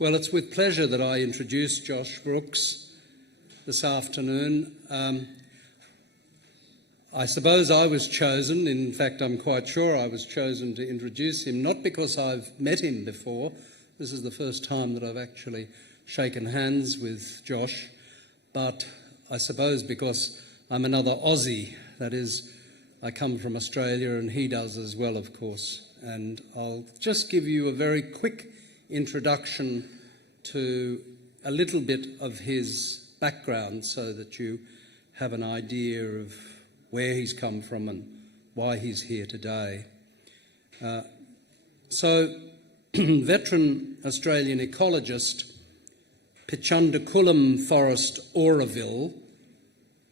Well, it's with pleasure that I introduce Josh Brooks this afternoon. I suppose I was chosen, in fact I'm quite sure I was chosen to introduce him, not because I've met him before. This is the first time that I've actually shaken hands with Josh, but I suppose because I'm another Aussie, that is, I come from Australia and he does as well, of course. And I'll just give you a very quick introduction to a little bit of his background so that you have an idea of where he's come from and why he's here today. Veteran Australian ecologist, Pitchandikulam Forest, Auroville,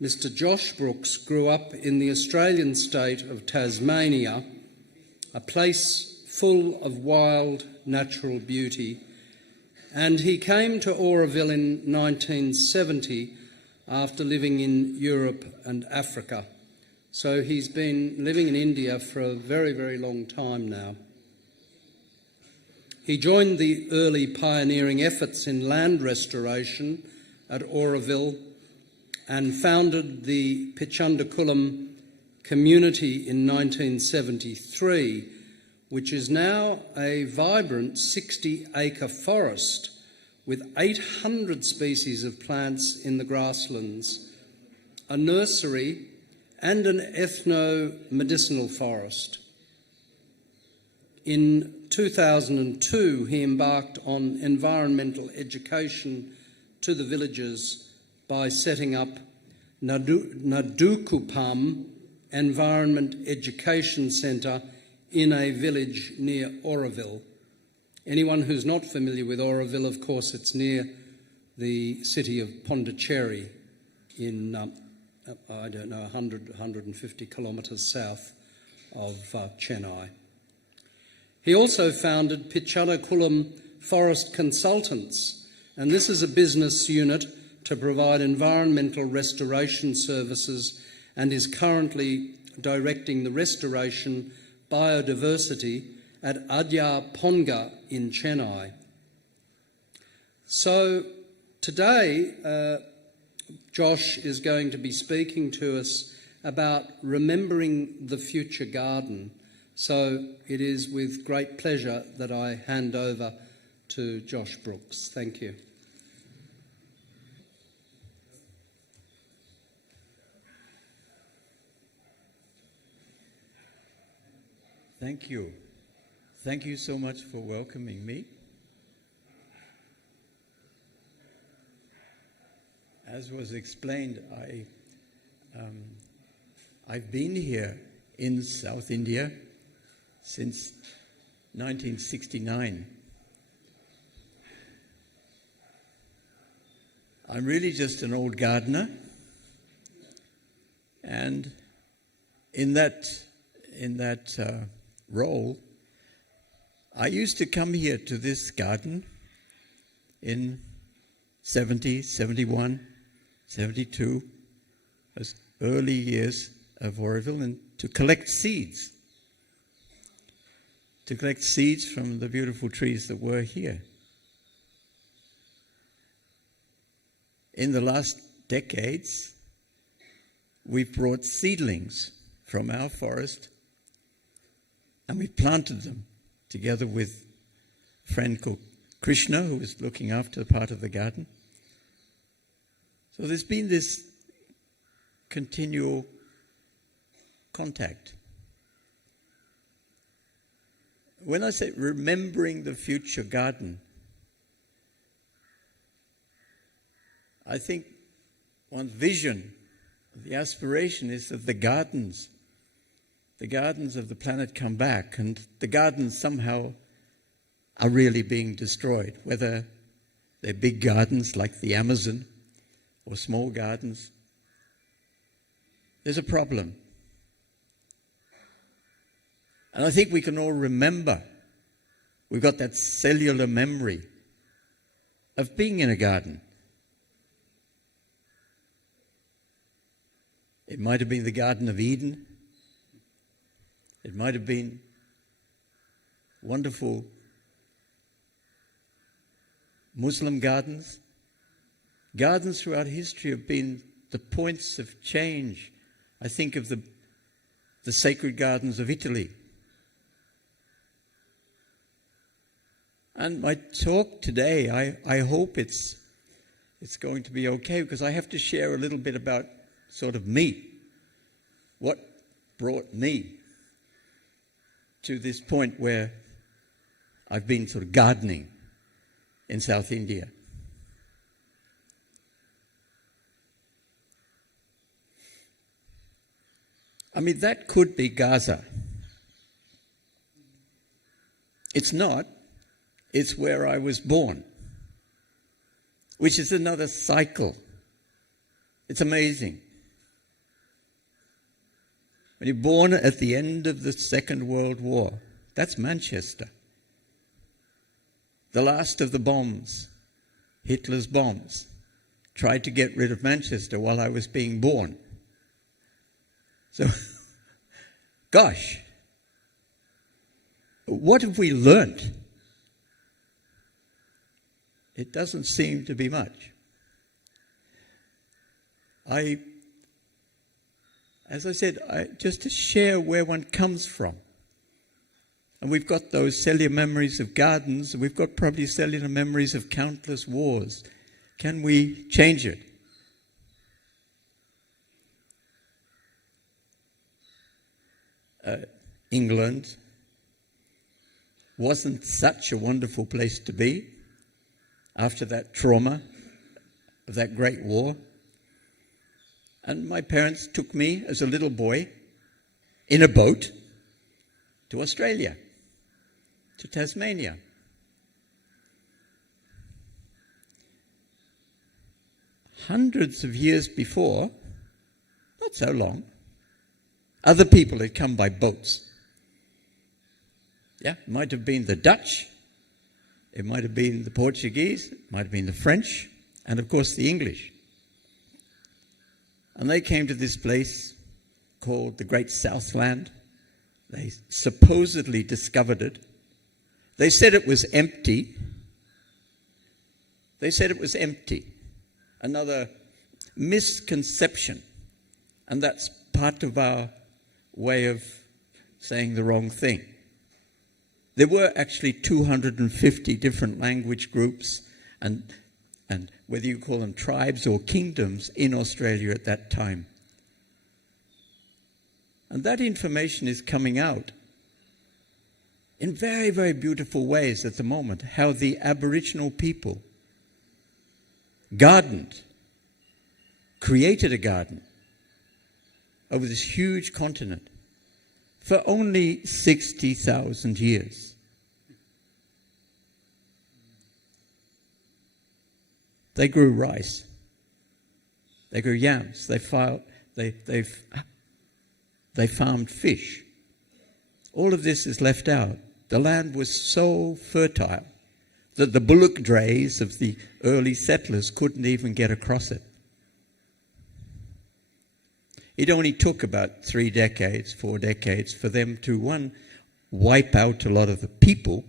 Mr. Josh Brooks grew up in the Australian state of Tasmania, a place full of wild natural beauty, and he came to Auroville in 1970 after living in Europe and Africa. So he's been living in India for a very, very long time now. He joined the early pioneering efforts in land restoration at Auroville and founded the Pitchandikulam community in 1973, which is now a vibrant 60-acre forest with 800 species of plants in the grasslands, a nursery and an ethno-medicinal forest. In 2002, he embarked on environmental education to the villagers by setting up Pitchandikulam Environment Education Centre in a village near Auroville. Anyone who's not familiar with Auroville, of course, it's near the city of Pondicherry in, 150 kilometres south of Chennai. He also founded Pitchandikulam Forest Consultants, and this is a business unit to provide environmental restoration services and is currently directing the restoration biodiversity at Adya Ponga in Chennai. So today, Josh is going to be speaking to us about remembering the future garden. So it is with great pleasure that I hand over to Josh Brooks. Thank you. Thank you. Thank you so much for welcoming me. As was explained, I've been here in South India since 1969. I'm really just an old gardener, and in that role, I used to come here to this garden in 70, 71, 72, those early years of Auroville, and to collect seeds from the beautiful trees that were here. In the last decades, we've brought seedlings from our forest and we planted them together with a friend called Krishna, who was looking after part of the garden. So there's been this continual contact. When I say remembering the future garden, I think one vision, the aspiration is that the gardens of the planet come back, and the gardens somehow are really being destroyed, whether they're big gardens like the Amazon or small gardens. There's a problem. And I think we can all remember, we've got that cellular memory of being in a garden. It might have been the Garden of Eden. It might have been wonderful Muslim gardens. Gardens throughout history have been the points of change. I think of the sacred gardens of Italy. And my talk today, I hope it's going to be okay, because I have to share a little bit about sort of me. What brought me to this point where I've been sort of gardening in South India. I mean, that could be Gaza. It's not. It's where I was born, which is another cycle. It's amazing. When you're born at the end of the Second World War, that's Manchester. The last of the bombs, Hitler's bombs, tried to get rid of Manchester while I was being born. So, gosh, what have we learnt? It doesn't seem to be much. As I said, just to share where one comes from. And we've got those cellular memories of gardens, and we've got probably cellular memories of countless wars. Can we change it? England wasn't such a wonderful place to be after that trauma of that great war. And my parents took me as a little boy in a boat to Australia, to Tasmania. Hundreds of years before, not so long, other people had come by boats. Yeah, it might have been the Dutch, it might have been the Portuguese, it might have been the French, and of course the English. And they came to this place called the Great Southland. They supposedly discovered it. They said it was empty. They said it was empty. Another misconception. And that's part of our way of saying the wrong thing. There were actually 250 different language groups and whether you call them tribes or kingdoms in Australia at that time. And that information is coming out in very, very beautiful ways at the moment, how the Aboriginal people gardened, created a garden over this huge continent for only 60,000 years. They grew rice. They grew yams. They farmed fish. All of this is left out. The land was so fertile that the bullock drays of the early settlers couldn't even get across it. It only took about 3 decades, 4 decades for them to, one, wipe out a lot of the people,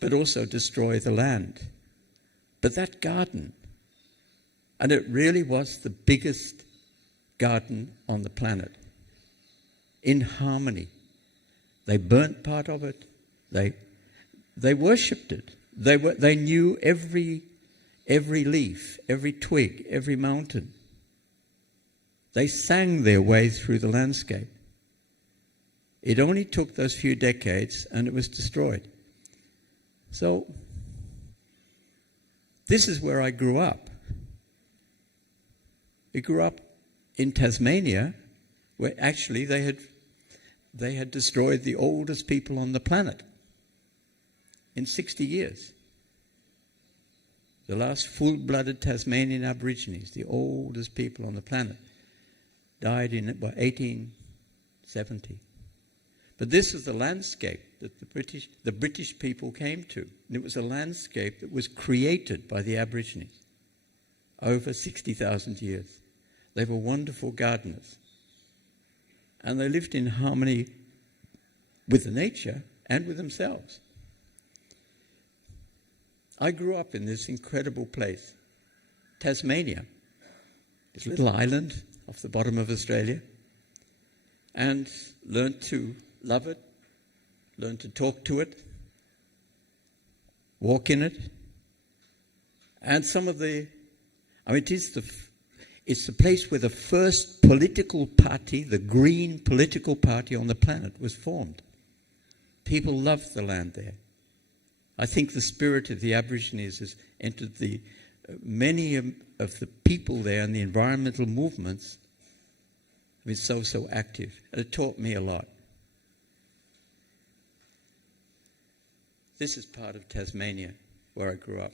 but also destroy the land. But that garden, and it really was the biggest garden on the planet, in harmony. They burnt part of it. They worshipped it. They knew every leaf, every twig, every mountain. They sang their way through the landscape. It only took those few decades and it was destroyed. So, this is where I grew up. We grew up in Tasmania, where actually they had destroyed the oldest people on the planet in 60 years. The last full-blooded Tasmanian Aborigines, the oldest people on the planet, died in 1870. But this is the landscape that the British people came to. And it was a landscape that was created by the Aborigines over 60,000 years. They were wonderful gardeners. And they lived in harmony with the nature and with themselves. I grew up in this incredible place, Tasmania, this little island off the bottom of Australia, and learned to love it, learned to talk to it, walk in it. And it's the place where the first political party, the green political party on the planet, was formed. People loved the land there. I think the spirit of the Aborigines has entered many of the people there, and the environmental movements have been so active. And it taught me a lot. This is part of Tasmania, where I grew up.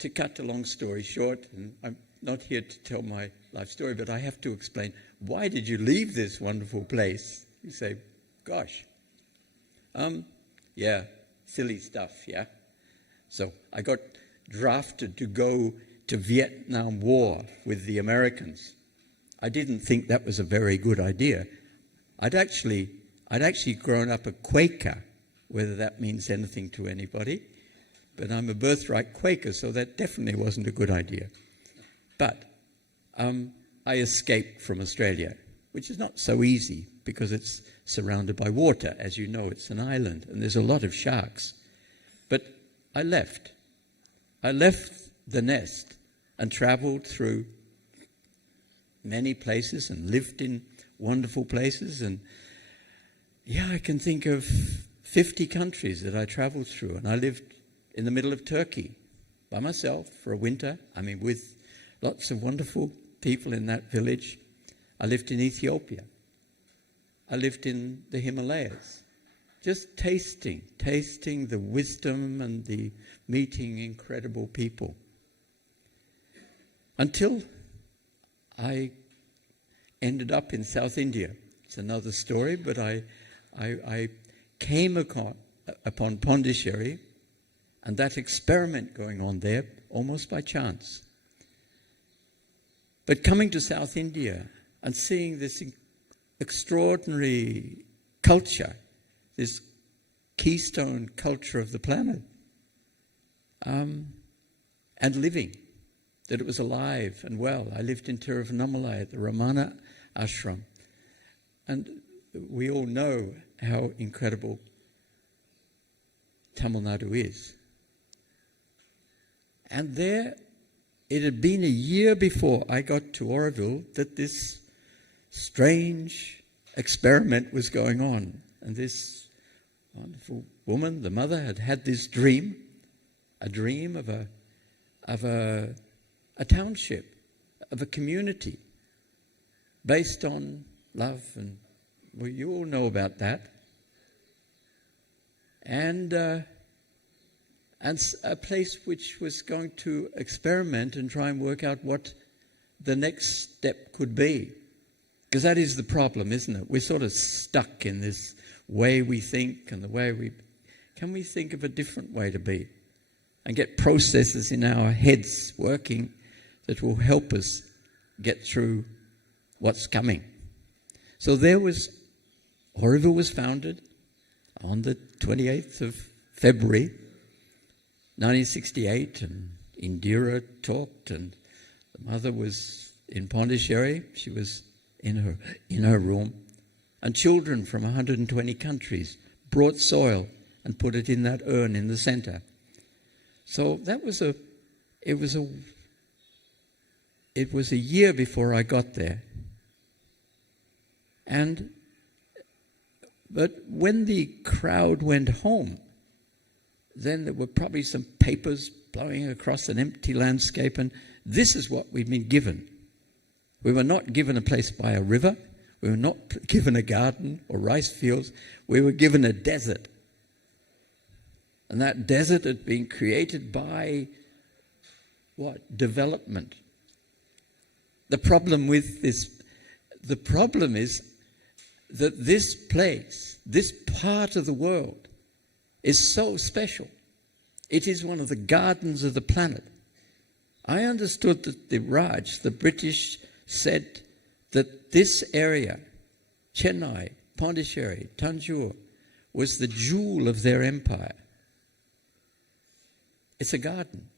To cut a long story short, and I'm not here to tell my life story, but I have to explain, why did you leave this wonderful place? You say, gosh, yeah, silly stuff, yeah? So I got drafted to go to Vietnam War with the Americans. I didn't think that was a very good idea. I'd actually grown up a Quaker, whether that means anything to anybody. But I'm a birthright Quaker, so that definitely wasn't a good idea. But I escaped from Australia, which is not so easy because it's surrounded by water. As you know, it's an island, and there's a lot of sharks. But I left. I left the nest and travelled through many places and lived in wonderful places. And yeah, I can think of 50 countries that I travelled through, and I lived in the middle of Turkey by myself for a winter. I mean, with lots of wonderful people in that village. I lived in Ethiopia. I lived in the Himalayas. Just tasting the wisdom and the meeting incredible people. Until I ended up in South India. It's another story, but I came upon Pondicherry and that experiment going on there almost by chance. But coming to South India and seeing this extraordinary culture, this keystone culture of the planet, and living, that it was alive and well. I lived in Tiruvannamalai at the Ramana ashram, and we all know how incredible Tamil Nadu is. And there, it had been a year before I got to Auroville that this strange experiment was going on. And this wonderful woman, the mother, had had this dream, a dream of a township, of a community based on love. And well, you all know about that. And a place which was going to experiment and try and work out what the next step could be. Because that is the problem, isn't it? We're sort of stuck in this way we think and the way we... Can we think of a different way to be? And get processes in our heads working that will help us get through what's coming. So Auroville was founded on the 28th of February 1968, and Indira talked, and the mother was in Pondicherry. She was in her room, and children from 120 countries brought soil and put it in that urn in the center. So it was a year before I got there. But when the crowd went home, then there were probably some papers blowing across an empty landscape, and this is what we'd been given. We were not given a place by a river. We were not given a garden or rice fields. We were given a desert. And that desert had been created by what? Development. The problem is that this place, this part of the world, is so special. It is one of the gardens of the planet. I understood that the British said that this area, Chennai, Pondicherry, Tanjore, was the jewel of their empire. It's a garden.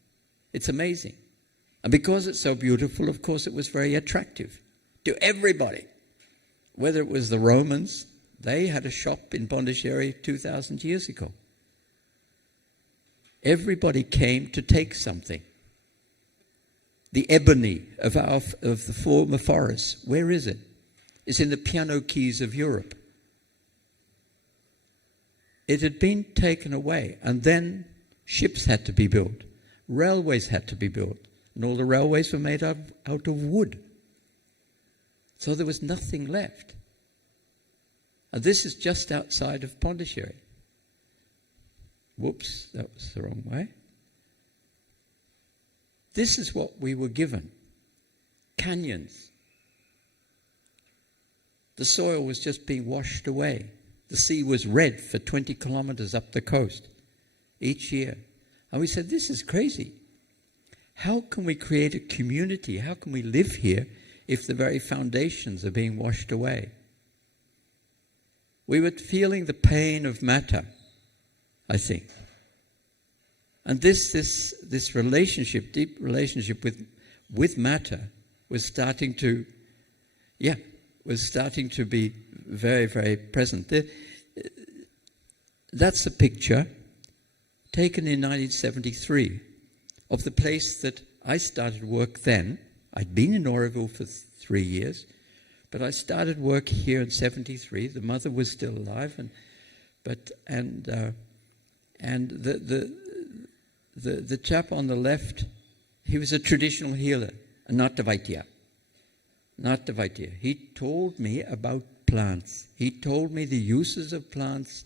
It's amazing. And because it's so beautiful, of course, it was very attractive to everybody. Whether it was the Romans, they had a shop in Pondicherry 2,000 years ago. Everybody came to take something. The ebony of the former forests, where is it? It's in the piano keys of Europe. It had been taken away, and then ships had to be built. Railways had to be built, and all the railways were made out of wood. So there was nothing left. And this is just outside of Pondicherry. Whoops, that was the wrong way. This is what we were given. Canyons. The soil was just being washed away. The sea was red for 20 kilometers up the coast each year. And we said, this is crazy. How can we create a community? How can we live here if the very foundations are being washed away? We were feeling the pain of matter, I think. And this relationship, deep relationship with matter was starting to be very, very present. That's a picture taken in 1973 of the place that I started work then. I'd been in Auroville for 3 years, but I started work here in 73. The mother was still alive, and the chap on the left, he was a traditional healer, a Natavaitya. He told me about plants. He told me the uses of plants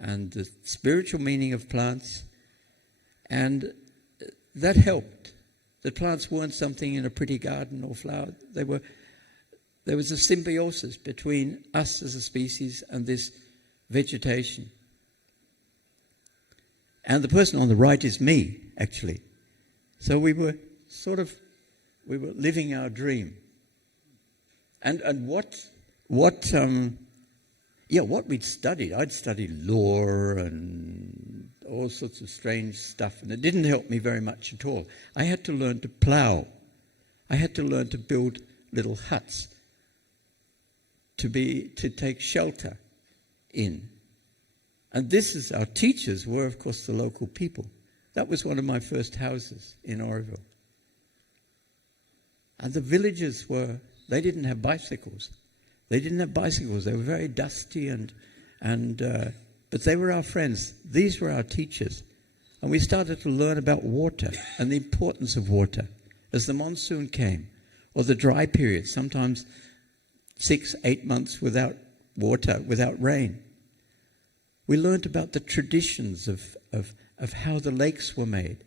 and the spiritual meaning of plants, and that helped. The plants weren't something in a pretty garden or flower. There was a symbiosis between us as a species and this vegetation. And the person on the right is me, actually. So we were living our dream. And what we'd studied, I'd studied law and all sorts of strange stuff, and it didn't help me very much at all. I had to learn to plow. I had to learn to build little huts to take shelter in. And our teachers were, of course, the local people. That was one of my first houses in Auroville. And the villagers they didn't have bicycles. They were very dusty but they were our friends. These were our teachers. And we started to learn about water and the importance of water. As the monsoon came, or the dry period, sometimes 6-8 months without water, without rain. We learned about the traditions of how the lakes were made,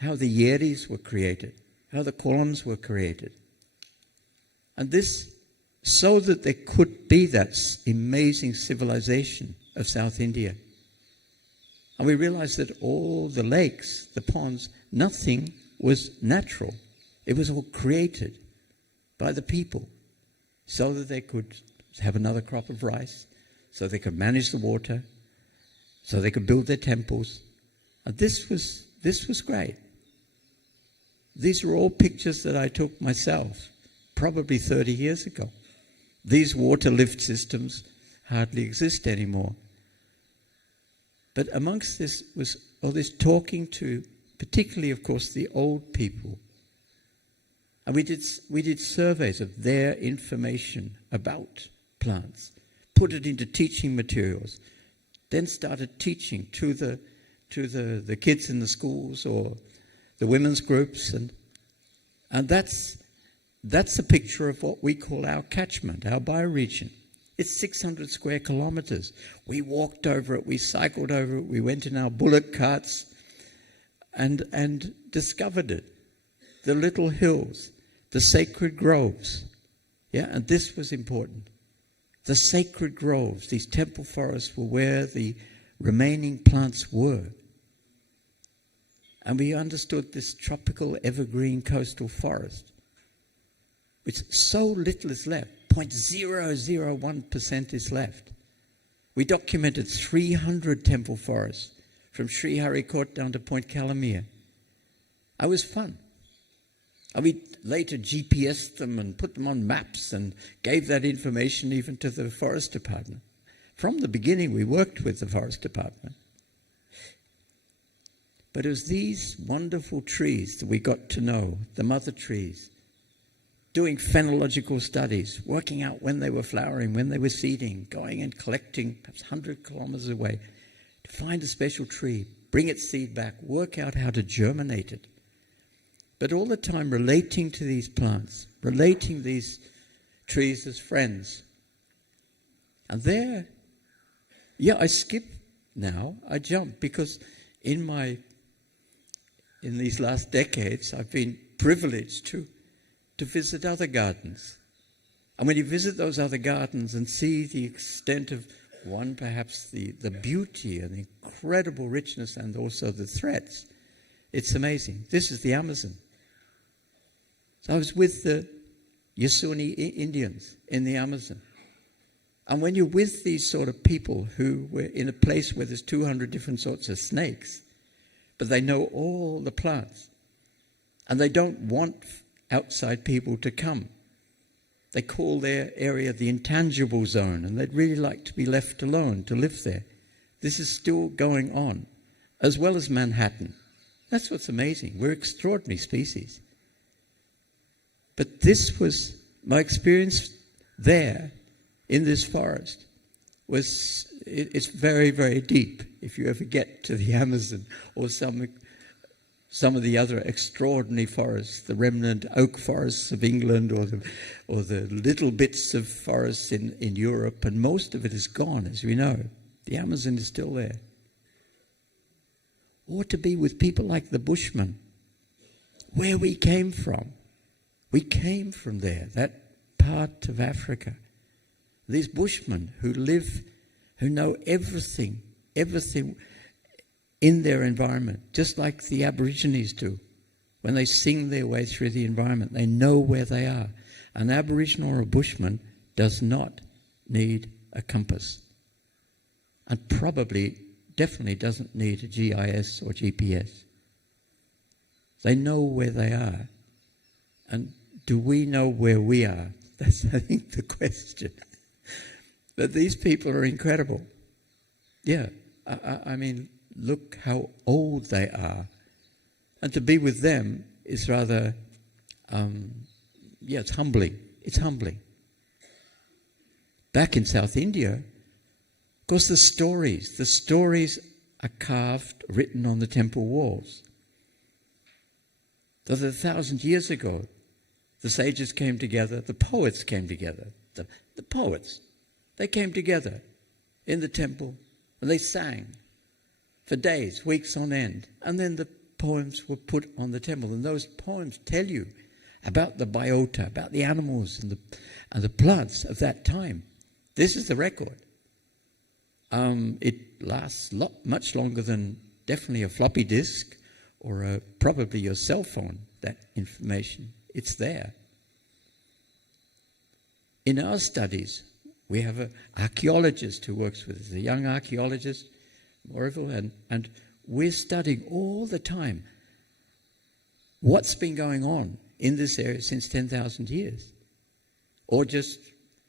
how the yeris were created, how the kolams were created. And this, so that there could be that amazing civilization of South India. And we realized that all the lakes, the ponds, nothing was natural. It was all created by the people so that they could have another crop of rice, so they could manage the water, so they could build their temples. And this was great. These are all pictures that I took myself, probably 30 years ago. These water lift systems hardly exist anymore. But amongst this was all this talking to, particularly, of course, the old people. And we did surveys of their information about plants, put it into teaching materials, then started teaching to the kids in the schools or the women's groups, and that's a picture of what we call our catchment, our bioregion. It's 600 square kilometers. We walked over it, we cycled over it, we went in our bullock carts and discovered it. The little hills, the sacred groves. Yeah, and this was important. The sacred groves, these temple forests, were where the remaining plants were. And we understood this tropical evergreen coastal forest, which so little is left. 0.001% is left. We documented 300 temple forests from Sri Harikot down to Point Calamere. It was fun. And we later GPSed them and put them on maps and gave that information even to the Forest Department. From the beginning, we worked with the Forest Department. But it was these wonderful trees that we got to know, the mother trees, doing phenological studies, working out when they were flowering, when they were seeding, going and collecting perhaps 100 kilometers away to find a special tree, bring its seed back, work out how to germinate it. But all the time relating to these plants, relating these trees as friends. And there, I skip now, I jump, because in these last decades, I've been privileged to visit other gardens. And when you visit those other gardens and see the extent of one, perhaps the beauty and the incredible richness and also the threats, it's amazing. This is the Amazon. So I was with the Yasuni Indians in the Amazon. And when you're with these sort of people who were in a place where there's 200 different sorts of snakes, but they know all the plants, and they don't want outside people to come. They call their area the intangible zone, and they'd really like to be left alone to live there. This is still going on, as well as Manhattan. That's what's amazing. We're extraordinary species. But this was my experience there in this forest. It's very, very deep. If you ever get to the Amazon or some of the other extraordinary forests, the remnant oak forests of England or the little bits of forests in Europe, and most of it is gone, as we know. The Amazon is still there. Or to be with people like the Bushmen, where we came from. We came from there, that part of Africa. These Bushmen who know everything in their environment, just like the Aborigines do. When they sing their way through the environment, they know where they are. An Aboriginal or a Bushman does not need a compass. And definitely doesn't need a GIS or GPS. They know where they are. And do we know where we are? That's, I think, the question. But these people are incredible. Yeah, I mean, look how old they are. And to be with them is rather, it's humbling. It's humbling. Back in South India, of course, the stories are carved, written on the temple walls. So that 1,000 years ago, the sages came together, the poets came together. The poets, they came together in the temple and they sang for days, weeks on end. And then the poems were put on the temple. And those poems tell you about the biota, about the animals and the plants of that time. This is the record. It lasts much longer than definitely a floppy disk or probably your cell phone, that information. It's there. In our studies, we have an archaeologist who works with us, a young archaeologist, Auroville, and we're studying all the time what's been going on in this area since 10,000 years. Or just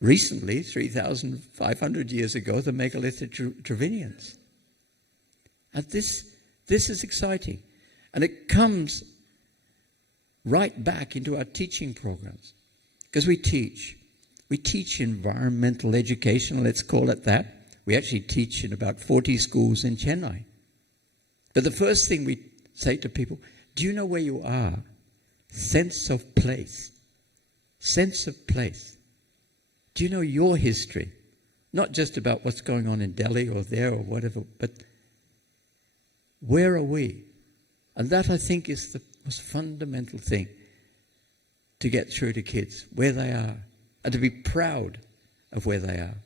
recently, 3,500 years ago, the megalithic Dravinians. And this is exciting. And it comes right back into our teaching programs. Because we teach environmental education, let's call it that. We actually teach in about 40 schools in Chennai. But the first thing we say to people, do you know where you are? Sense of place. Sense of place. Do you know your history? Not just about what's going on in Delhi or there or whatever, but where are we? And that, I think, is the most fundamental thing to get through to kids, where they are, and to be proud of where they are.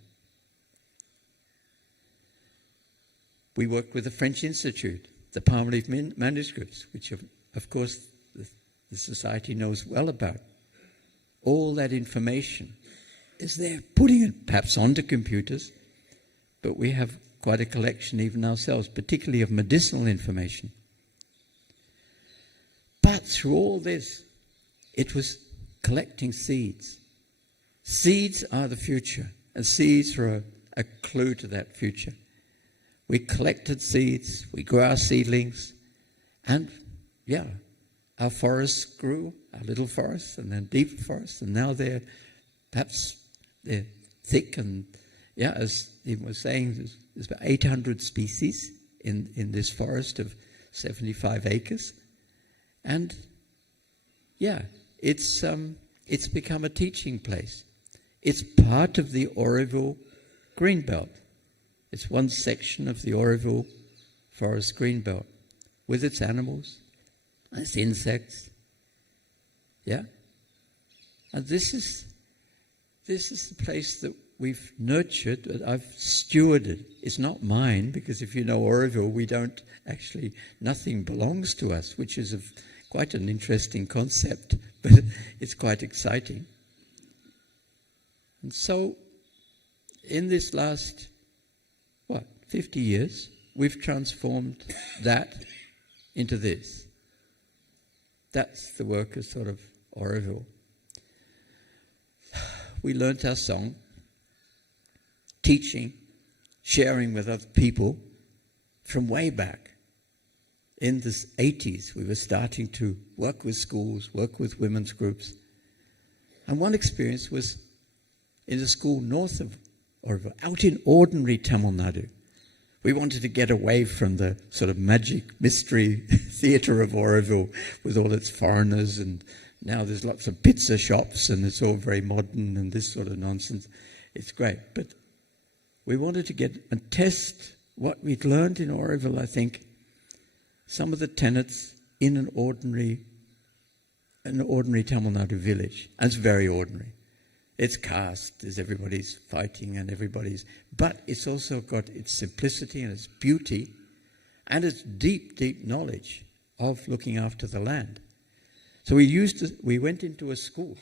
We work with the French Institute, the palm leaf manuscripts, which, of course, the Society knows well about. All that information is there, putting it perhaps onto computers, but we have quite a collection even ourselves, particularly of medicinal information. But through all this, it was collecting seeds. Seeds are the future, and seeds are a clue to that future. We collected seeds, we grew our seedlings, and our forests grew, our little forests, and then deep forests, and now they're thick, and as he was saying, there's about 800 species in this forest of 75 acres. And it's become a teaching place. It's part of the Auroville Greenbelt. It's one section of the Auroville Forest Greenbelt with its animals, its insects. Yeah? And this is the place that we've nurtured, that I've stewarded. It's not mine, because if you know Auroville, nothing belongs to us, which is quite an interesting concept, but it's quite exciting. And so, in this last, 50 years, we've transformed that into this. That's the work of sort of Auroville. We learnt our song, teaching, sharing with other people from way back. In the 80s, we were starting to work with schools, work with women's groups. And one experience was in a school north of Auroville, out in ordinary Tamil Nadu. We wanted to get away from the sort of magic mystery theatre of Auroville with all its foreigners, and now there's lots of pizza shops and it's all very modern and this sort of nonsense. It's great. But we wanted to get and test what we'd learned in Auroville, I think, some of the tenets in an ordinary Tamil Nadu village. And it's very ordinary. It's caste, everybody's fighting and but it's also got its simplicity and its beauty and its deep, deep knowledge of looking after the land. So we went into a school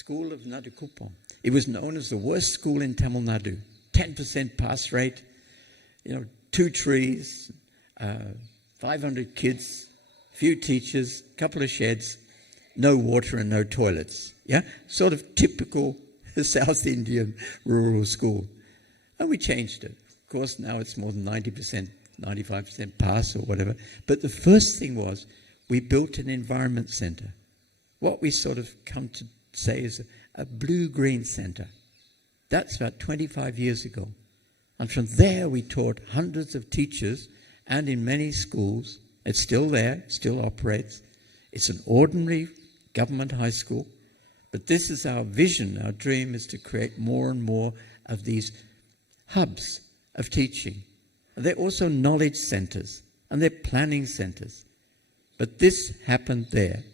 of Nadikupam. It was known as the worst school in Tamil Nadu. 10% pass rate, 2 trees, 500 kids, few teachers, couple of sheds, no water and no toilets. Yeah? Sort of typical South Indian rural school. And we changed it. Of course, now it's more than 90%, 95% pass or whatever. But the first thing was we built an environment centre. What we sort of come to say is a blue-green centre. That's about 25 years ago. And from there we taught hundreds of teachers, and in many schools, it's still there, still operates. It's an ordinary government high school. But this is our vision, our dream is to create more and more of these hubs of teaching. And they're also knowledge centres, and they're planning centres. But this happened there.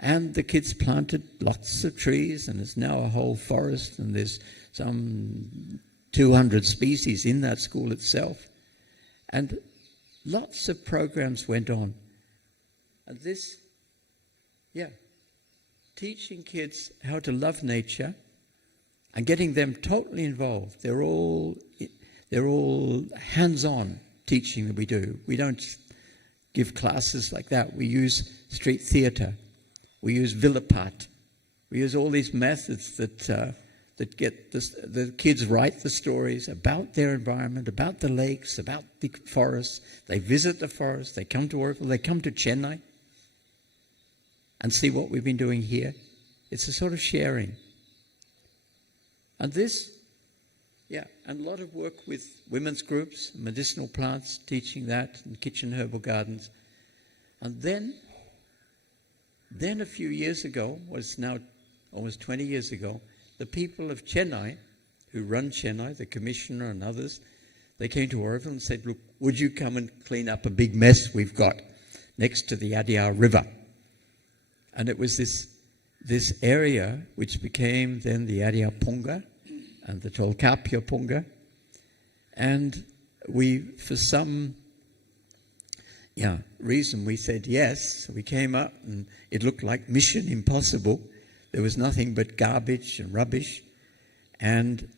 And the kids planted lots of trees, and there's now a whole forest, and there's some 200 species in that school itself. And lots of programs went on. And this, teaching kids how to love nature and getting them totally involved. They're all hands-on teaching that we do. We don't give classes like that. We use street theatre. We use Villapat. We use all these methods that get the kids write the stories about their environment, about the lakes, about the forests. They visit the forest. They come to Auroville. They come to Chennai and see what we've been doing here. It's a sort of sharing. And this, and a lot of work with women's groups, medicinal plants, teaching that, and kitchen herbal gardens. And then a few years ago, was now almost 20 years ago, the people of Chennai, who run Chennai, the commissioner and others, they came to Auroville and said, look, would you come and clean up a big mess we've got next to the Adyar River? And it was this area which became then the Adyar Punga and the Tolkapia Punga. And we, for some reason, we said yes. We came up and it looked like Mission Impossible. There was nothing but garbage and rubbish. And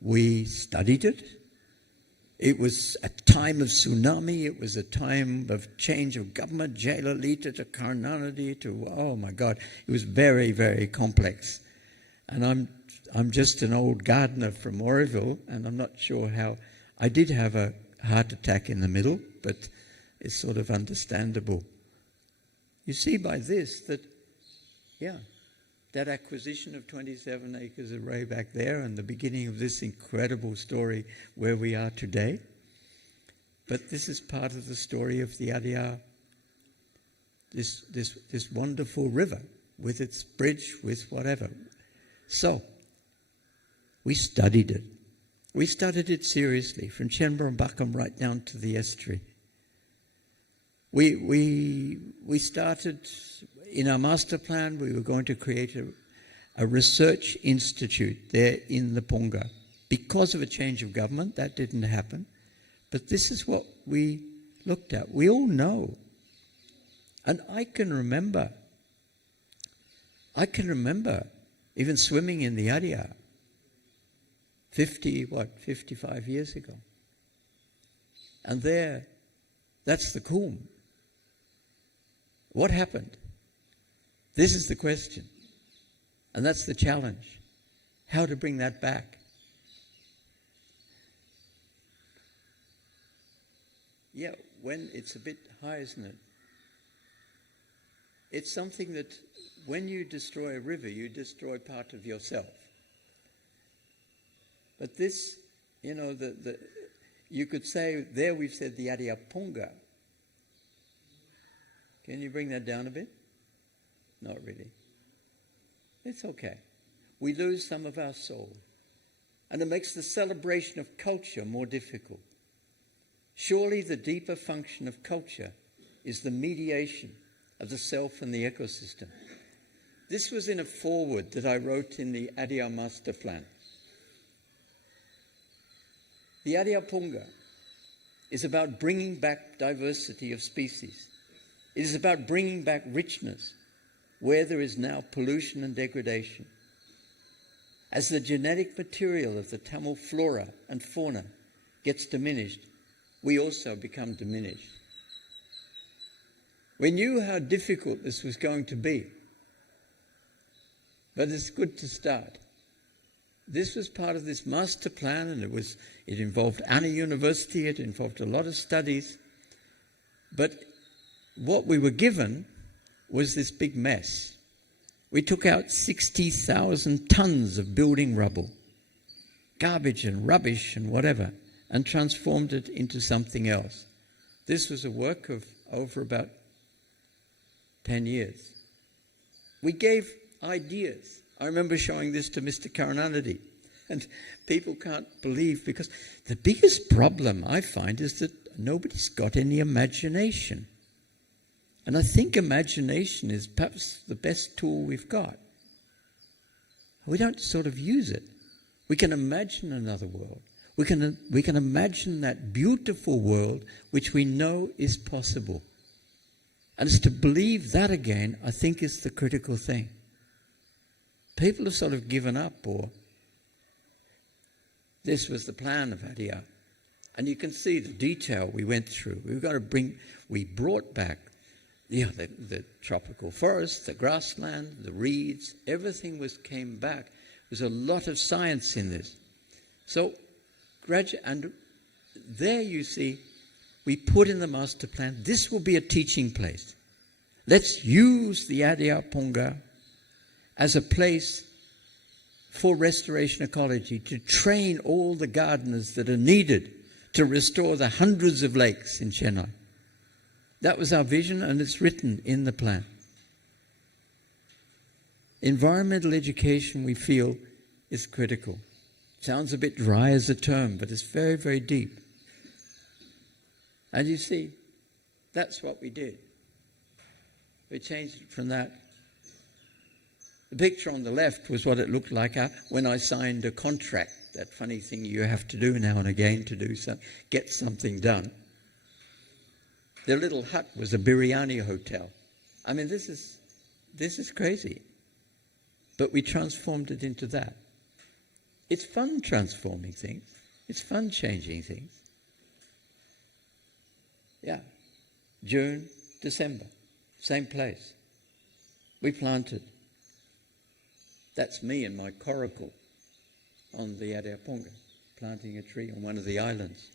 we studied it. It was a time of tsunami. It was a time of change of government, Jayalalitha to Karunanidhi to, oh my God, it was very, very complex. And I'm just an old gardener from Auroville, and I'm not sure how. I did have a heart attack in the middle, but it's sort of understandable. You see by this that, yeah, that acquisition of 27 acres of Ray back there and the beginning of this incredible story where we are today. But this is part of the story of the Adyar, this wonderful river with its bridge, with whatever. So, we studied it. We studied it seriously, from Chenbrambakam right down to the estuary. We started, in our master plan, we were going to create a research institute there in the Ponga. Because of a change of government, that didn't happen. But this is what we looked at. We all know. And I can remember even swimming in the Adyar 55 years ago. And there, that's the Coombe. What happened? This is the question. And that's the challenge. How to bring that back. Yeah, when it's a bit high, isn't it? It's something that when you destroy a river, you destroy part of yourself. But this, you know, you could say, there we've said the Adyar Ponga. Can you bring that down a bit? Not really. It's okay. We lose some of our soul. And it makes the celebration of culture more difficult. Surely the deeper function of culture is the mediation of the self and the ecosystem. This was in a foreword that I wrote in the Adyar Master Plan. The Adyar Ponga is about bringing back diversity of species. It is about bringing back richness where there is now pollution and degradation. As the genetic material of the Tamil flora and fauna gets diminished, we also become diminished. We knew how difficult this was going to be, but it's good to start. This was part of this master plan, and it involved Anna University, it involved a lot of studies, but what we were given was this big mess. We took out 60,000 tons of building rubble, garbage and rubbish and whatever, and transformed it into something else. This was a work of over about 10 years. We gave ideas. I remember showing this to Mr. Karunanidhi, and people can't believe, because the biggest problem I find is that nobody's got any imagination. And I think imagination is perhaps the best tool we've got. We don't sort of use it. We can imagine another world. We can imagine that beautiful world which we know is possible. And it's to believe that again, I think, is the critical thing. People have sort of given up, or this was the plan of Adyar. And you can see the detail we went through. We brought back the tropical forest, the grassland, the reeds, everything came back. There's a lot of science in this. So, and there you see, we put in the master plan, this will be a teaching place. Let's use the Adyar Ponga as a place for restoration ecology, to train all the gardeners that are needed to restore the hundreds of lakes in Chennai. That was our vision, and it's written in the plan. Environmental education, we feel, is critical. Sounds a bit dry as a term, but it's very, very deep. And you see, that's what we did. We changed it from that. The picture on the left was what it looked like when I signed a contract, that funny thing you have to do now and again to get something done. Their little hut was a biryani hotel. I mean, this is crazy. But we transformed it into that. It's fun transforming things. It's fun changing things. Yeah. June, December, same place. We planted. That's me and my coracle on the Adiaponga, planting a tree on one of the islands.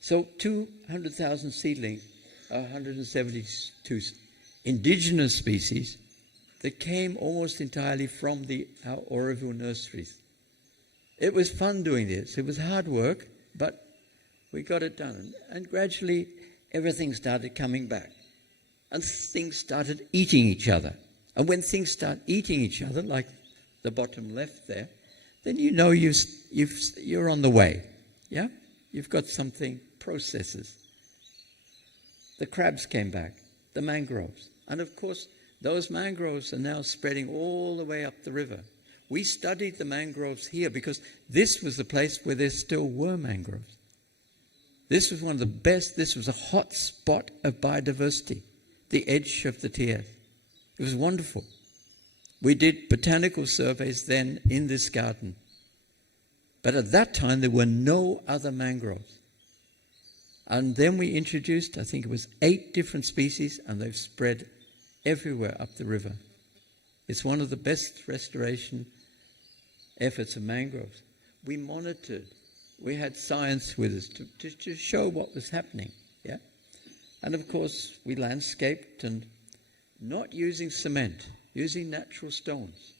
So 200,000 seedlings, 172 indigenous species that came almost entirely from our Auroville nurseries. It was fun doing this. It was hard work, but we got it done. And gradually, everything started coming back. And things started eating each other. And when things start eating each other, like the bottom left there, then you know you're on the way. Yeah? You've got something, processes. The crabs came back, the mangroves. And of course, those mangroves are now spreading all the way up the river. We studied the mangroves here because this was the place where there still were mangroves. This was one of the best, this was a hot spot of biodiversity, the edge of the TS. It was wonderful. We did botanical surveys then in this garden. But at that time, there were no other mangroves. And then we introduced, I think it was 8 different species, and they've spread everywhere up the river. It's one of the best restoration efforts of mangroves. We monitored. We had science with us to show what was happening. Yeah? And of course, we landscaped and not using cement, using natural stones.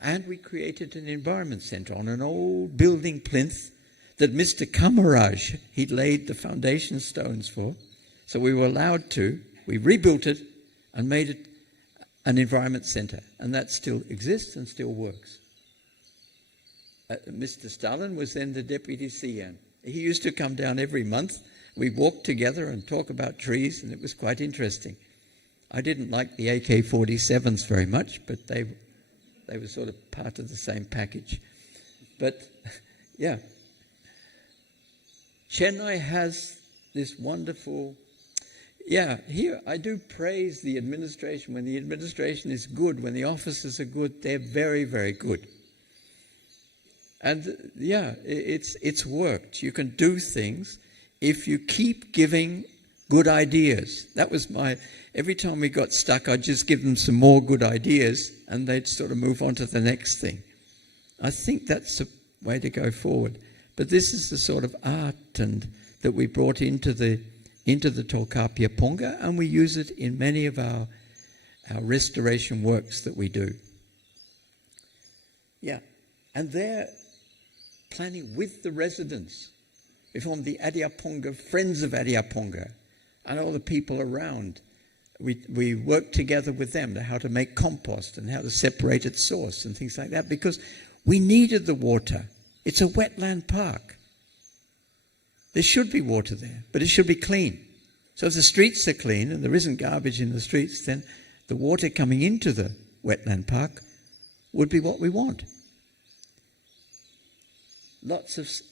And we created an environment centre on an old building plinth that Mr. Kamaraj, he'd laid the foundation stones for. So we were allowed to. We rebuilt it and made it an environment centre. And that still exists and still works. Mr. Stalin was then the deputy CN. He used to come down every month. We walked together and talk about trees, and it was quite interesting. I didn't like the AK-47s very much, but they were sort of part of the same package. But, yeah. Chennai has this wonderful... Yeah, here I do praise the administration. When the administration is good, when the officers are good, they're very, very good. And, yeah, it's worked. You can do things if you keep giving good ideas. That was every time we got stuck, I'd just give them some more good ideas and they'd sort of move on to the next thing. I think that's the way to go forward. But this is the sort of art that we brought into the Tolkapia Ponga, and we use it in many of our restoration works that we do. Yeah, and they're planning with the residents. We formed the Adiaponga, Friends of Adiaponga, and all the people around. We worked together with them on how to make compost and how to separate its source and things like that, because we needed the water. It's a wetland park. There should be water there, but it should be clean. So if the streets are clean and there isn't garbage in the streets, then the water coming into the wetland park would be what we want. This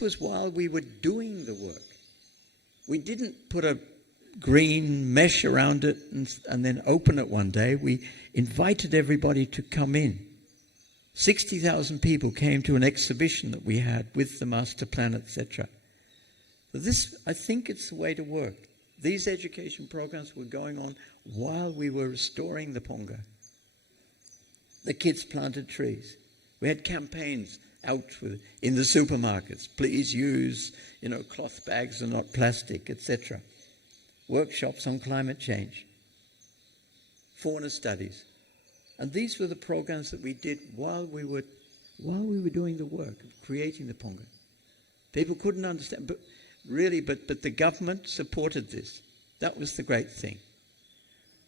was while we were doing the work. We didn't put a green mesh around it and then open it one day. We invited everybody to come in. 60,000 people came to an exhibition that we had with the master plan, etc. So this, I think it's the way to work. These education programs were going on while we were restoring the Ponga. The kids planted trees. We had campaigns out in the supermarkets. Please use, cloth bags and not plastic, etc. Workshops on climate change. Fauna studies. And these were the programs that we did while we were doing the work of creating the Ponga. People couldn't understand, but the government supported this. That was the great thing.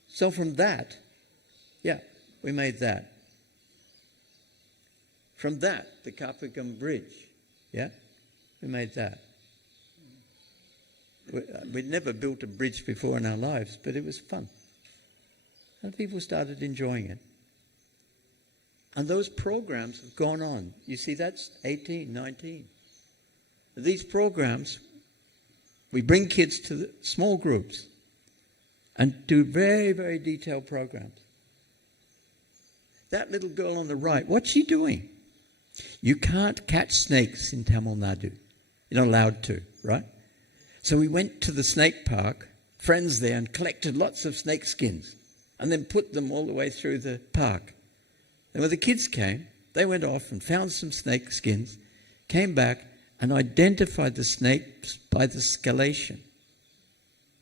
So from that, we made that. From that, the Kapagam Bridge, we made that. We'd never built a bridge before in our lives, but it was fun. And people started enjoying it. And those programs have gone on. You see, that's 18, 19. These programs, we bring kids to the small groups and do very, very detailed programs. that little girl on the right, what's she doing? You can't catch snakes in Tamil Nadu. You're not allowed to, right? So we went to the snake park, friends there, and collected lots of snake skins and then put them all the way through the park. And when the kids came, they went off and found some snake skins, came back and identified the snakes by the scalation.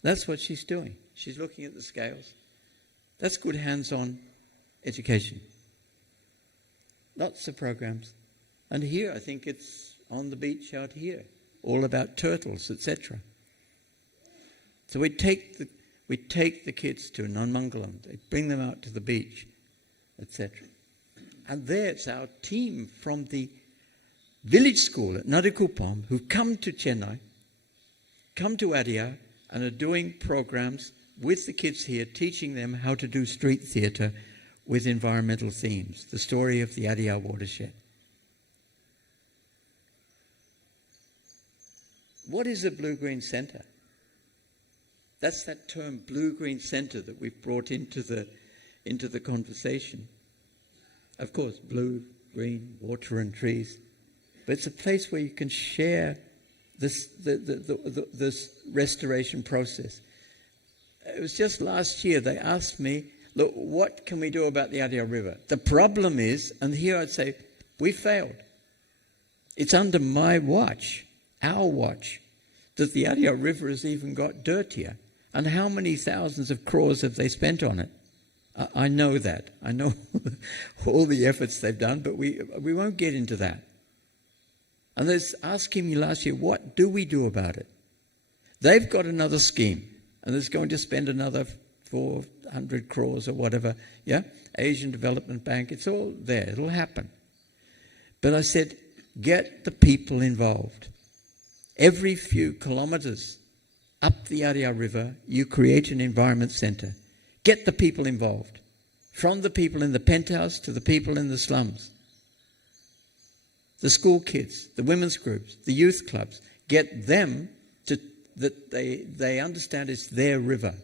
That's what she's doing. She's looking at the scales. That's good hands-on education. Lots of programs. And here, I think it's on the beach out here, all about turtles, etc. So we take the kids to Nanmangalam, they bring them out to the beach, etc. And there it's our team from the village school at Nadikupam who've come to Chennai, come to Adyar, and are doing programs with the kids here, teaching them how to do street theatre with environmental themes, the story of the Adyar watershed. What is a blue-green centre? That's that term, blue-green centre, that we've brought into the conversation. Of course, blue, green, water and trees. But it's a place where you can share this restoration process. It was just last year they asked me, look, what can we do about the Adyar River? The problem is, and here I'd say, we failed. It's under my watch, our watch, that the Adyar River has even got dirtier. And how many thousands of crores have they spent on it? I know that. I know all the efforts they've done, but we won't get into that. And they're asking me last year, what do we do about it? They've got another scheme, and it's going to spend another 400 crores or whatever, yeah? Asian Development Bank, it's all there, it'll happen. But I said, get the people involved. Every few kilometres up the Adyar River, you create an environment centre. Get the people involved. From the people in the penthouse to the people in the slums. The school kids, the women's groups, the youth clubs. Get them to, that they understand it's their river.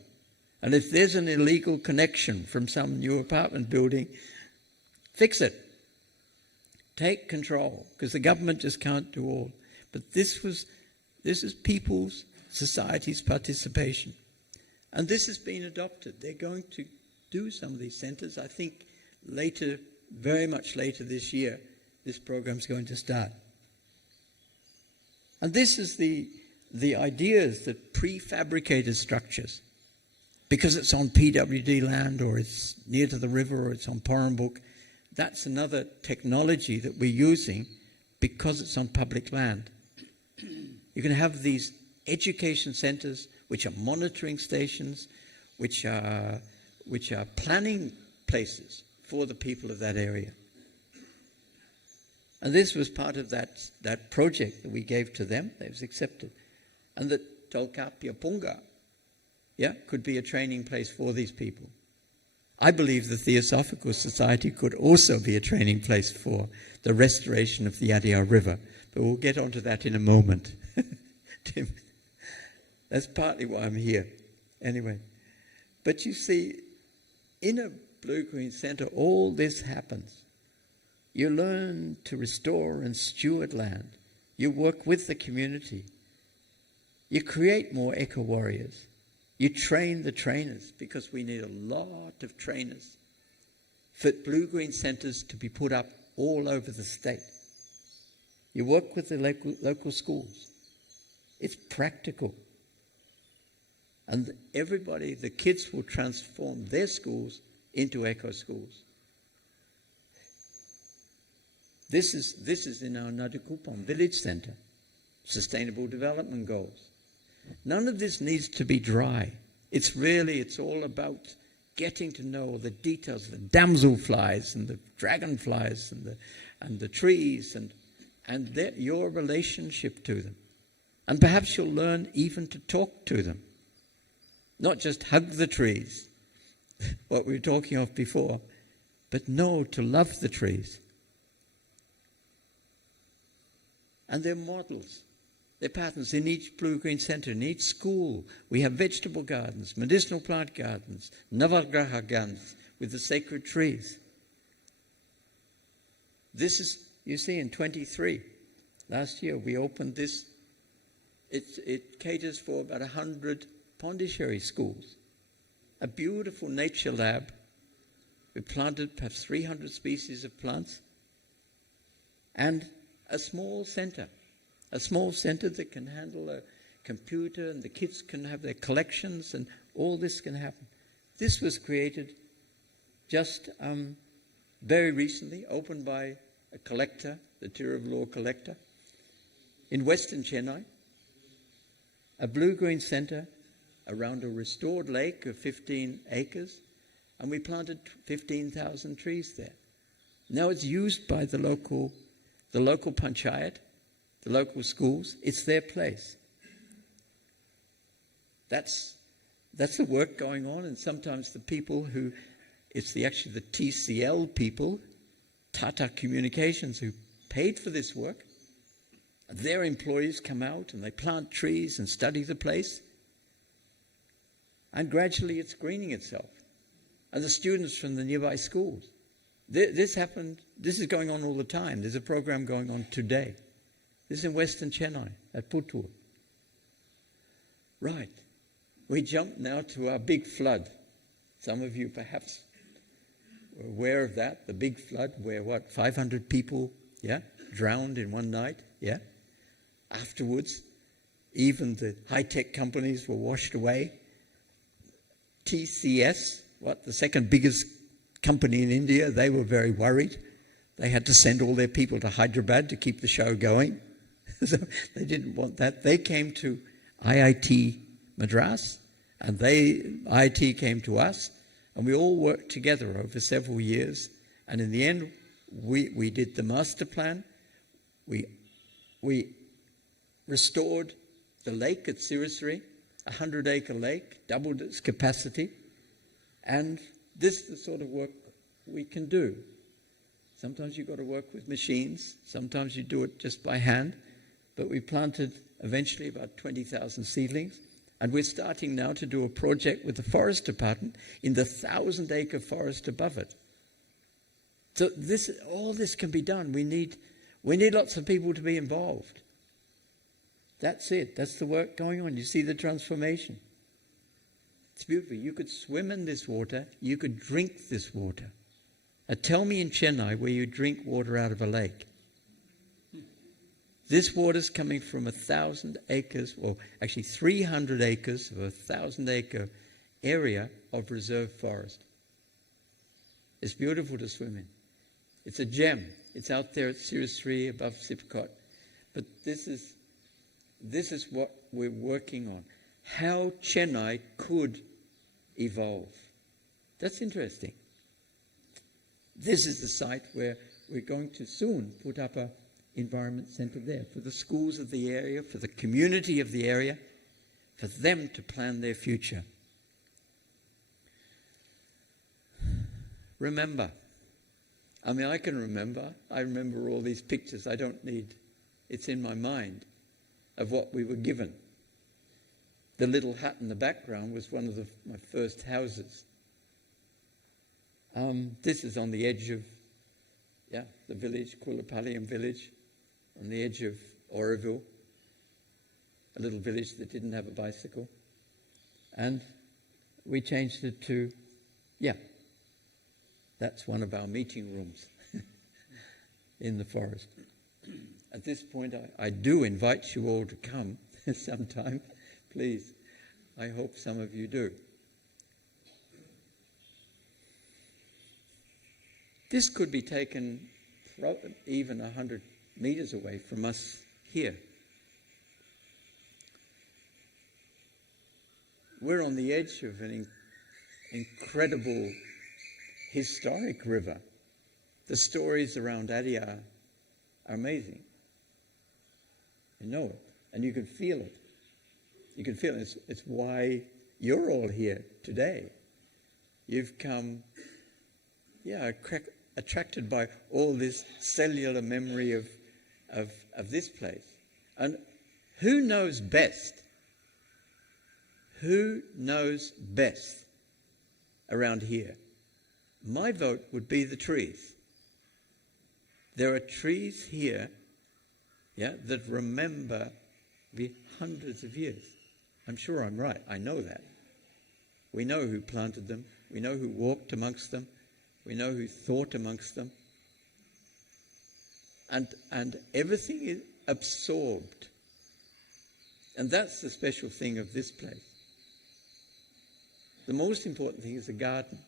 And if there's an illegal connection from some new apartment building, fix it. Take control, because the government just can't do all. But this is people's, society's participation. And this has been adopted. They're going to do some of these centres. I think later, very much later this year, this program's going to start. And this is the ideas that prefabricated structures, because it's on PWD land or it's near to the river or it's on Pornbook, that's another technology that we're using because it's on public land. You can have these education centres, which are monitoring stations, which are planning places for the people of that area. And this was part of that project that we gave to them. It was accepted. And that Tolkapia Punga, could be a training place for these people. I believe the Theosophical Society could also be a training place for the restoration of the Adyar River. But we'll get onto that in a moment. Tim, that's partly why I'm here. Anyway, but you see, in a blue-green centre, all this happens. You learn to restore and steward land. You work with the community. You create more eco-warriors. You train the trainers, because we need a lot of trainers for blue-green centres to be put up all over the state. You work with the local schools. It's practical. And everybody, the kids will transform their schools into eco schools. This is in our Nadikupam village centre, sustainable development goals. None of this needs to be dry. It's all about getting to know the details, the damselflies and the dragonflies and the trees and your relationship to them. And perhaps you'll learn even to talk to them. Not just hug the trees, what we were talking of before, but know to love the trees. And they're models. They're patterns in each blue-green centre, in each school. We have vegetable gardens, medicinal plant gardens, Navagraha gardens with the sacred trees. This is, you see, in 23, last year, we opened this. It caters for about 100 Pondicherry schools. A beautiful nature lab. We planted perhaps 300 species of plants. And a small center that can handle a computer, and the kids can have their collections, and all this can happen. This was created just very recently, opened by a collector, the Auroville collector, in Western Chennai, a blue-green center around a restored lake of 15 acres, and we planted 15,000 trees there. Now it's used by the local panchayat, the local schools. It's their place. That's the work going on, and sometimes the people who, it's actually the TCL people, Tata Communications, who paid for this work. Their employees come out and they plant trees and study the place. And gradually it's greening itself. And the students from the nearby schools. This is going on all the time. There's a program going on today. This is in Western Chennai, at Puttur. Right. We jump now to our big flood. Some of you perhaps were aware of that, the big flood where 500 people, drowned in one night, Afterwards, even the high-tech companies were washed away. TCS, the second biggest company in India, they were very worried. They had to send all their people to Hyderabad to keep the show going. So they didn't want that. They came to IIT Madras, and IIT came to us, and we all worked together over several years. And in the end, we did the master plan. We restored the lake at Sirisri, a 100-acre lake, doubled its capacity. And this is the sort of work we can do. Sometimes you've got to work with machines. Sometimes you do it just by hand. But we planted eventually about 20,000 seedlings. And we're starting now to do a project with the Forest Department in the 1,000-acre forest above it. So all this can be done. We need lots of people to be involved. That's it. That's the work going on. You see the transformation. It's beautiful. You could swim in this water. You could drink this water. Tell me in Chennai where you drink water out of a lake. This water's coming from 1,000 acres, or actually 300 acres of a 1,000-acre area of reserve forest. It's beautiful to swim in. It's a gem. It's out there at Sirisri above Sipcot. But this is what we're working on. How Chennai could evolve. That's interesting. This is the site where we're going to soon put up an environment centre there for the schools of the area, for the community of the area, for them to plan their future. Remember. I remember all these pictures. It's in my mind of what we were given. The little hut in the background was one of my first houses. This is on the edge of, the village, Kulapalliam village, on the edge of Auroville, a little village that didn't have a bicycle. And we changed it to, that's one of our meeting rooms in the forest. At this point, I do invite you all to come sometime. Please, I hope some of you do. This could be taken even 100 meters away from us here. We're on the edge of an incredible historic river. The stories around Adyar are amazing. You know it, and you can feel it. You can feel it. It's why you're all here today. You've come, attracted by all this cellular memory of this place. And who knows best? Who knows best around here? My vote would be the trees. There are trees here, that remember the hundreds of years. I'm sure I'm right. I know that. We know who planted them. We know who walked amongst them. We know who thought amongst them. And everything is absorbed. And that's the special thing of this place. The most important thing is the garden.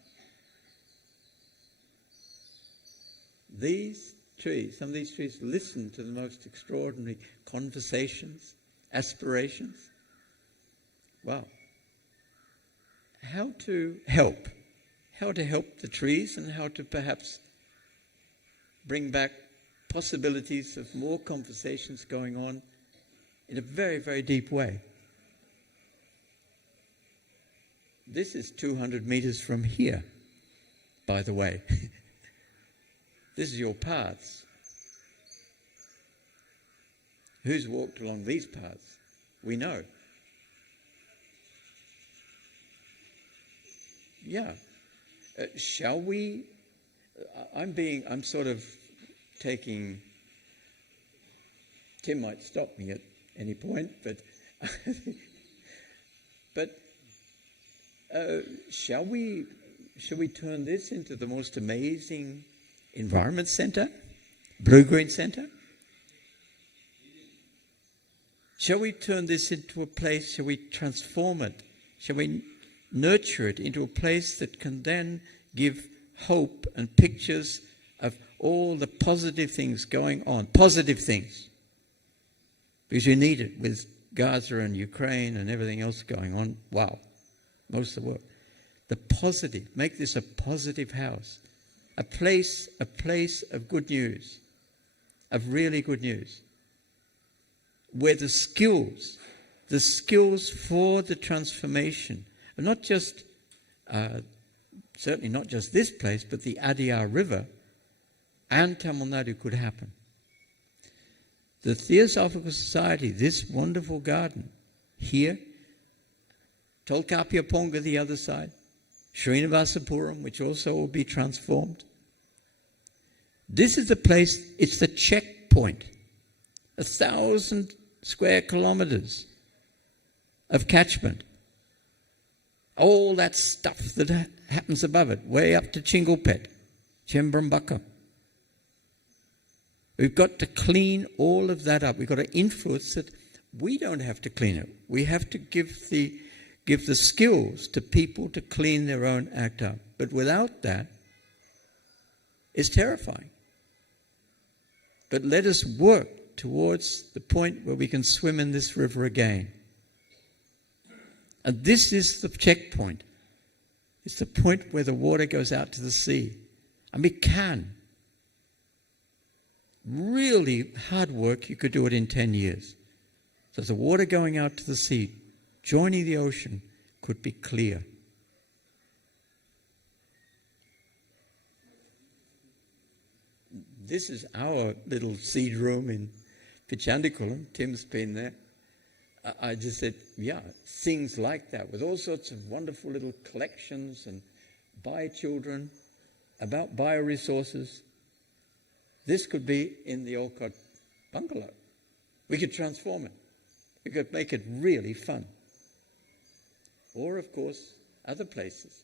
These trees, some of these trees, listen to the most extraordinary conversations, aspirations. Wow. How to help the trees, and how to perhaps bring back possibilities of more conversations going on in a very, very deep way. This is 200 meters from here, by the way. This is your paths. Who's walked along these paths? We know. Yeah. Shall we? I'm sort of taking. Tim might stop me at any point, but shall we turn this into the most amazing environment centre, blue-green centre? Shall we turn this into a place? Shall we transform it? Shall we nurture it into a place that can then give hope and pictures of all the positive things going on? Positive things. Because you need it with Gaza and Ukraine and everything else going on. Wow. Most of the world. The positive. Make this a positive house. A place of good news. Of really good news. Where the skills for the transformation, and not just, certainly not just this place, but the Adyar River and Tamil Nadu could happen. The Theosophical Society, this wonderful garden, here, Tolkapia Ponga the other side, Srinivasapuram, which also will be transformed. This is the place, it's the checkpoint. 1,000 square kilometers of catchment. All that stuff that happens above it, way up to Chinglepet, Chembrambaka. We've got to clean all of that up. We've got to influence it. We don't have to clean it. We have to give the skills to people to clean their own act up. But without that, it's terrifying. But let us work towards the point where we can swim in this river again. And this is the checkpoint. It's the point where the water goes out to the sea. And we can. Really hard work, you could do it in 10 years. So the water going out to the sea, joining the ocean, could be clear. This is our little seed room in Pitchandikulam. Tim's been there. I just said, things like that, with all sorts of wonderful little collections and by children, about bioresources. This could be in the Olcott bungalow. We could transform it. We could make it really fun. Or, of course, other places.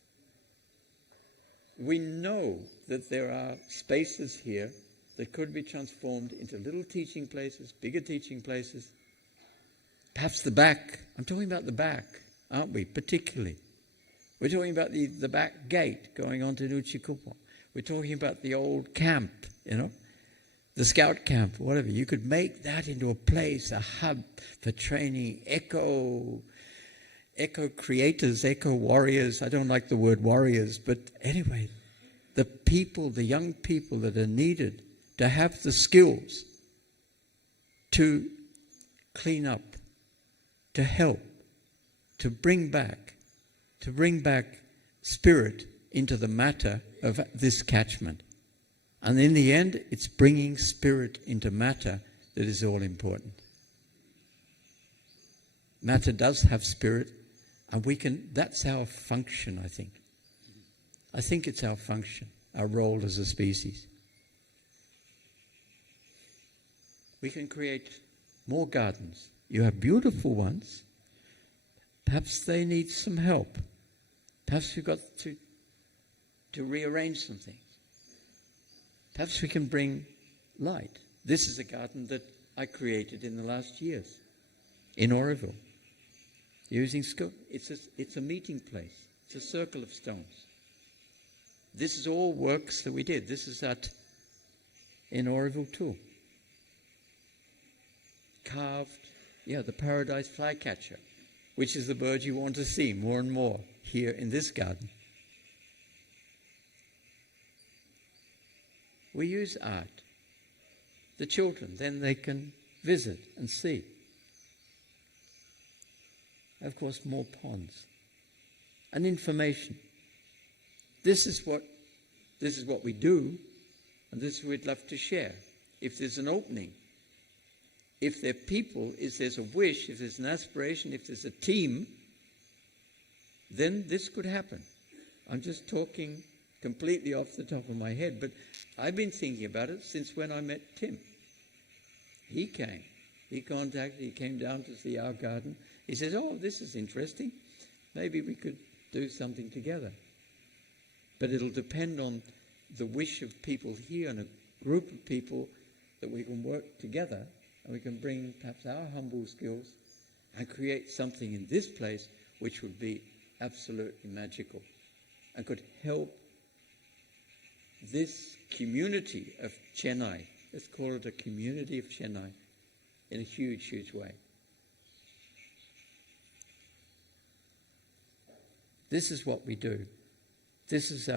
We know that there are spaces here that could be transformed into little teaching places, bigger teaching places. Perhaps the back. I'm talking about the back, aren't we, particularly? We're talking about the back gate going on to Nuchikupa. We're talking about the old camp, the scout camp, whatever. You could make that into a place, a hub for training eco creators, eco warriors. I don't like the word warriors, but anyway, the people, the young people that are needed to have the skills to clean up, to help, to bring back spirit into the matter of this catchment. And in the end, it's bringing spirit into matter that is all important. Matter does have spirit, and that's our function, I think. I think it's our function, our role as a species. we can create more gardens. You have beautiful ones. Perhaps they need some help. Perhaps we've got to rearrange some things. Perhaps we can bring light. This is a garden that I created in the last years in Auroville. Using it's a meeting place. It's a circle of stones. This is all works that we did. This is in Auroville too. Carved, the paradise flycatcher, which is the bird you want to see more and more here in this garden. We use art. The children, then they can visit and see. Of course, more ponds and information. This is what we do, and this is what we'd love to share. If there's an opening, if there are people, if there's a wish, if there's an aspiration, if there's a team, then this could happen. I'm just talking completely off the top of my head, but I've been thinking about it since when I met Tim. He came. He came down to see our garden. He says, "Oh, this is interesting. Maybe we could do something together." But it'll depend on the wish of people here and a group of people that we can work together and we can bring perhaps our humble skills and create something in this place which would be absolutely magical and could help this community of Chennai, let's call it a community of Chennai, in a huge, huge way. This is what we do. This is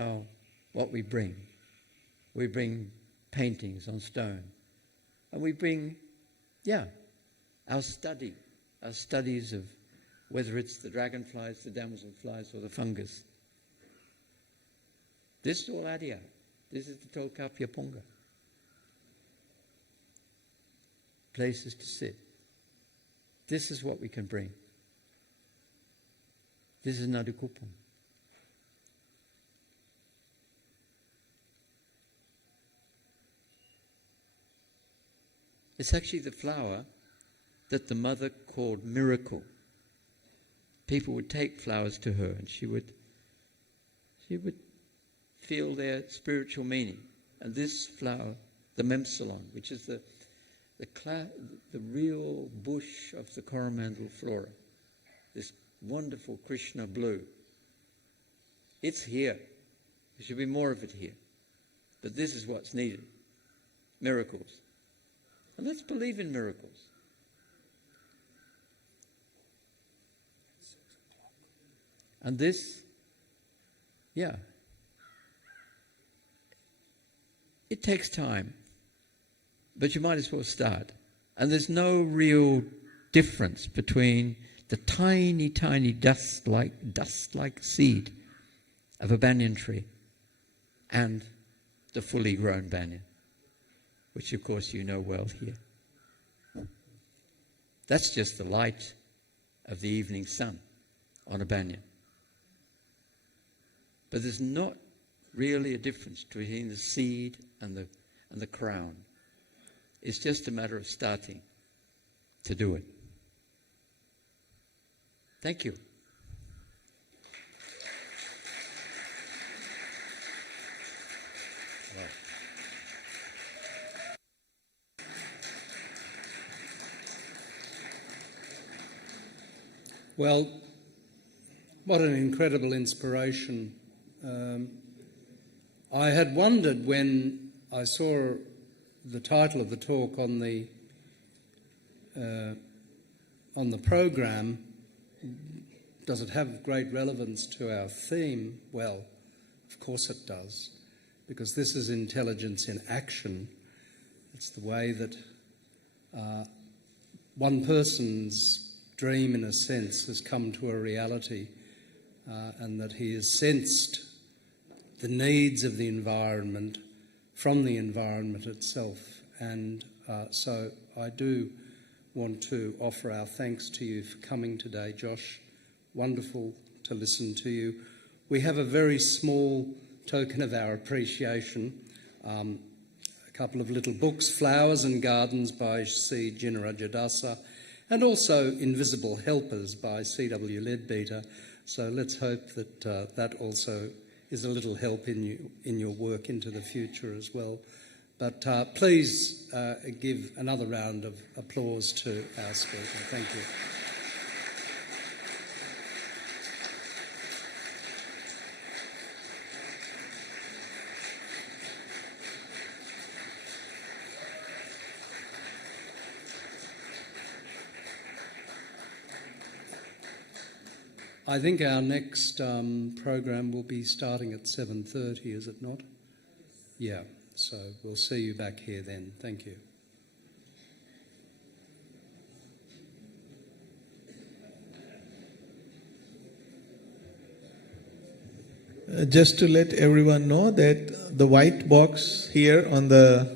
what we bring. We bring paintings on stone. And we bring, our studies of whether it's the dragonflies, the damselflies, or the fungus. This is all Adia. This is the Tolkapia Ponga. Places to sit. This is what we can bring. This is Nadukupum. It's actually the flower that the mother called miracle. People would take flowers to her and she would feel their spiritual meaning. And this flower, the Memsalon, which is the real bush of the Coromandel flora, this wonderful Krishna blue, it's here. There should be more of it here. But this is what's needed. Miracles. And let's believe in miracles. And this, it takes time, but you might as well start. And there's no real difference between the tiny, tiny dust-like seed of a banyan tree and the fully grown banyan, which of course you know well here. That's just the light of the evening sun on a banyan. But there's not really a difference between the seed and the crown. It's just a matter of starting to do it. Thank you. Well, what an incredible inspiration. I had wondered when I saw the title of the talk on the program, does it have great relevance to our theme? Well, of course it does, because this is intelligence in action. It's the way that one person's dream, in a sense, has come to a reality, and that he has sensed the needs of the environment from the environment itself. And so I do want to offer our thanks to you for coming today, Josh. Wonderful to listen to you. We have a very small token of our appreciation, a couple of little books, Flowers and Gardens by C. Jinnarajadasa, and also Invisible Helpers by C.W. Leadbeater. So let's hope that that also is a little help in your work into the future as well. But please give another round of applause to our speaker. Thank you. I think our next program will be starting at 7:30, is it not? Yeah, so we'll see you back here then. Thank you. Just to let everyone know that the white box here on the